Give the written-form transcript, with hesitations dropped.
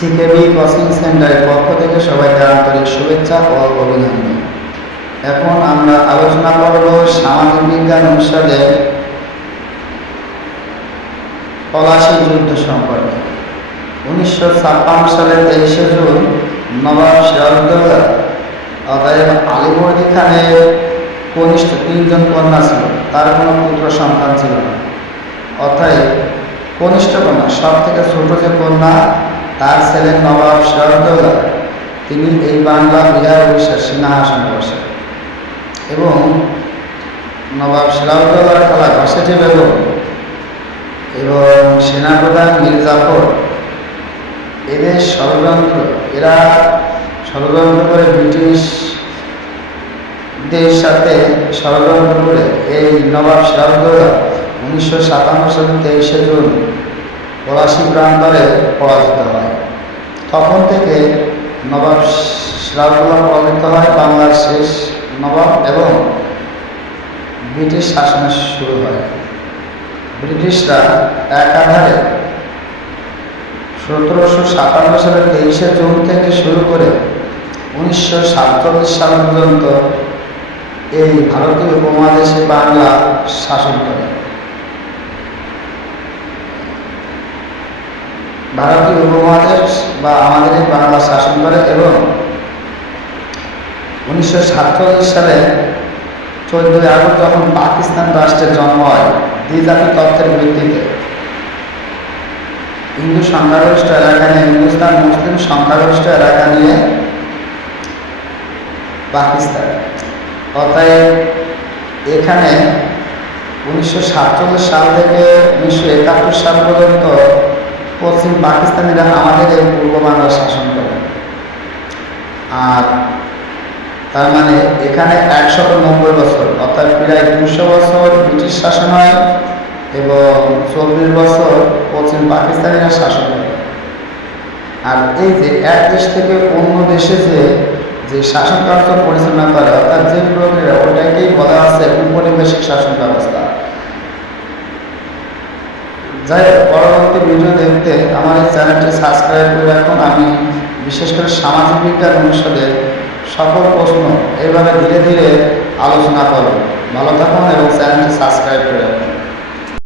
CKB coaching সেন্টারের পক্ষ থেকে সবাইকে আন্তরিক শুভেচ্ছা ও অভিনন্দন। এখন আমরা আলোচনা করব সামাজিক বিজ্ঞান অনুষদে পলাশী যুদ্ধ সম্পর্কে। 1956 সালের 23শে জুন নবাব সিরাজউদ্দৌলা অতএব আলীবর্দী খানের কনিষ্ঠ 3 জন কন্যা ছিল, তার কোনো পুত্র সন্তান ছিল না। অতএব কনিষ্ঠ কন্যা, সব থেকে ছোট যে কন্যা, তার ছেলে নবাব সিরাজউদ্দৌলা, তিনি এই বাংলা, বিহার, উড়িষ্যার সিংহাসনে বসেন এবং নবাব সিরাজউদ্দৌলার খালা ঘসেটি বেগম এবং সেনাপ্রধান মীর জাফর এরা ষড়যন্ত্র করে ব্রিটিশদের সাথে ষড়যন্ত্র করে এই নবাব সিরাজউদ্দৌলা 1957 সালের 23শে জুন পলাশী প্রান্তরে পরাজিত হয়। তখন থেকে নবাব সিরাজউদ্দৌলা পরাজিত হয়, বাংলার শেষ নবাব, এবং ব্রিটিশ শাসনের শুরু হয়। ব্রিটিশরা একাধারে 1757 সালের 23শে জুন থেকে শুরু করে 1947 সাল পর্যন্ত এই ভারতীয় উপমহাদেশে বাংলা শাসন করে। ভারতীয় উপমহাদেশ বা আমাদের এই বাংলা শাসন করে এবং 1947 সালে 14 আগস্ট যখন পাকিস্তান রাষ্ট্রের জন্ম হয়, দ্বিজাতি তত্ত্বের ভিত্তিতে হিন্দু সংখ্যাগরিষ্ঠ এলাকা নিয়ে হিন্দুস্তান, মুসলিম সংখ্যাগরিষ্ঠ এলাকা নিয়ে পাকিস্তান। অতএব এখানে 1947 সাল থেকে 1971 সাল পর্যন্ত পশ্চিম পাকিস্তানিরা আমাদের এই পূর্ব বাংলা শাসন করে। আর তার মানে এখানে 190 বছর, অর্থাৎ প্রায় 200 বছর ব্রিটিশ শাসন হয় এবং 40 বছর পশ্চিম পাকিস্তানিরা শাসন করে। আর এই যে এক দেশ থেকে অন্য দেশে যে শাসন কার্য পরিচালনা করে, অর্থাৎ যে প্রক্রিয়া, ওটাকেই বলা হচ্ছে উপনিবেশিক শাসন ব্যবস্থা। যাই হোক, পরবর্তী ভিডিও দেখতে আমার এই চ্যানেলটি সাবস্ক্রাইব করে রাখুন। আমি বিশেষ করে সামাজিক বিজ্ঞান অনুষদের সকল প্রশ্ন এইভাবে ধীরে ধীরে আলোচনা করব। ভালো থাকুন এবং চ্যানেলটি